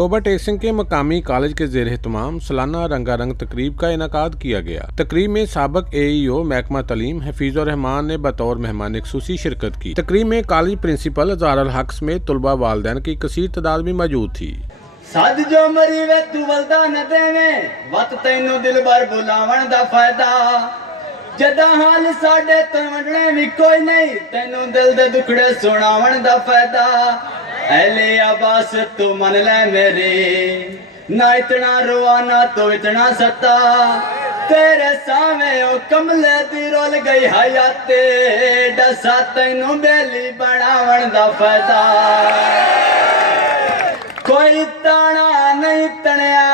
Toba take Singh के मकामी college के ज़ेर एहतमाम सालाना रंगारंग तकरीब का इनेकाद किया गया। तकरीब में साबिक AEO महकमा तालीम हफीजुर रहमान ने बतौर मेहमान खुसूसी शिरकत की। तकरीब में कॉलेज प्रिंसिपल अज़हरुल हक समेत तलबा वालिदैन की कसीर तादाद भी मौजूद थी। सज जो मरी वे तू वलदा न देवे वत तैनू दिल भर बुलावन दा फायदा जदा हाल साडे तो वंडने भी कोई नहीं तैनू दिल दे दुखड़े सुनावन दा फायदा ऐले आबास तू मन ले मेरी ना इतना रोआना तो इतना सता तेरे सामे ओ कमले दी रोल गई हयाते डसा तैनू बेली बनावन दा फायदा कोई ताना नहीं तणया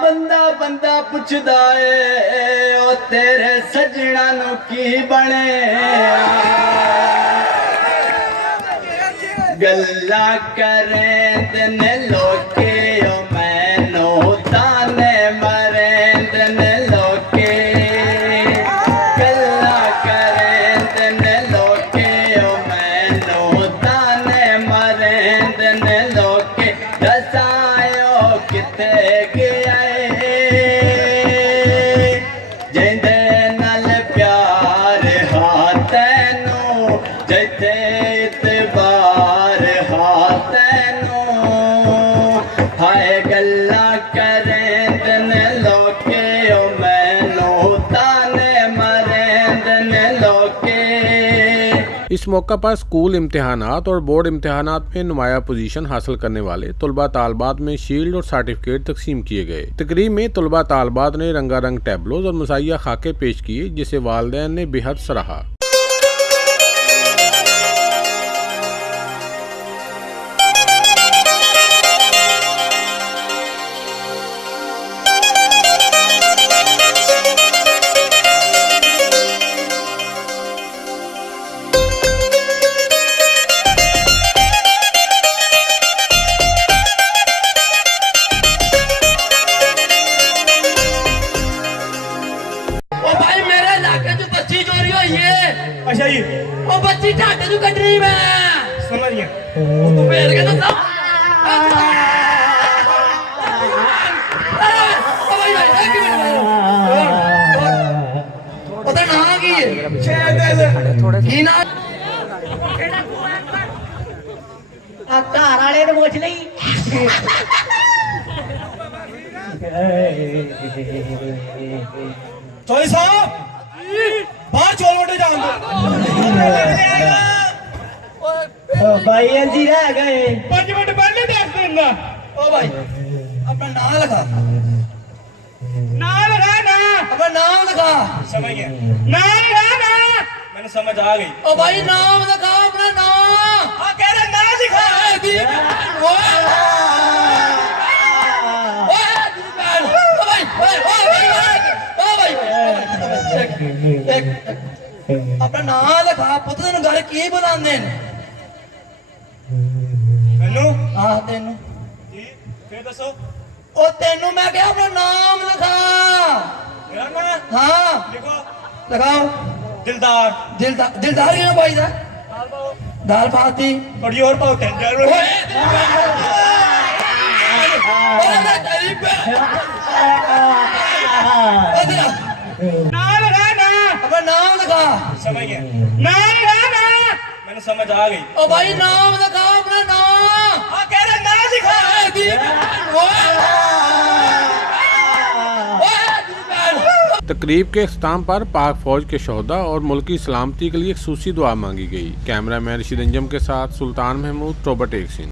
बंदा बंदा पुछदा ए ओ तेरे सजना नु की बने गल्ला करें दिन लोके ओ मैनू ताने मरे दिन लोके गल्ला करें दिन लोके ओ मैनू ताने मरे दिन लोके दसायो किते गया जिंदे नाल प्यार हा तैनू जिथे इतबार हा तैनू हाय गल्ला करें दिन लोके ओ मैनू ताने मरे दिन लोके। इस मौका पर स्कूल इम्तिहानात और बोर्ड इम्तिहानात में नुमाया पोजीशन हासिल करने वाले तलबा तालबात में शील्ड और सर्टिफिकेट तकसीम किए गए। तकरीब में तलबा तालबात ने रंगारंग टैबलोज और मसाइया खाके पेश किए जिसे वालिदैन ने बेहद सराहा। अच्छा जी ओ बच्ची ढाटे तू कटनी मैं समझ गया तू भेज के तो सब ओ भाई भाई एक मिनट पता ना की शायद की ना आ घर वाले ने पूछ लई चौधरी साहब बाहर चोल वोटे जान दो भाई एलजी रह गए 5 मिनट पहले देख दूंगा। ओ भाई अपना नाम लिखा ना लगा ना अपना नाम लिखा समझ गया ना लगा ना मैंने समझ आ गई। ओ भाई नाम लिखा अपना नाम हाँ कह रहे ना लिखा अपना नाम लिखा पुत तेन घर की बुलांदे मैनू हाँ तेनू जी फिर दसो ओ तेनू मैं क्या अपना नाम लिखा मेरा नाम हाँ लिखो लिखाओ दिलदार दिलदार क्यों भाई दा दाल भाती थोड़ी और पाओ टेंशन ना लगा ना अपना नाम लिखा समझ गया ना लगा ना मैंने समझ आ गई। ओ भाई नाम लिखा अपना नाम हाँ कह रहे ना लिखा तकरीब के इख्तिताम पर पाक फौज के शोहदा और मुल्क की सलामती के लिए खुसूसी दुआ मांगी गई। कैमरामैन रशीद अंजम के साथ सुल्तान महमूद, टोबा टेक सिंह।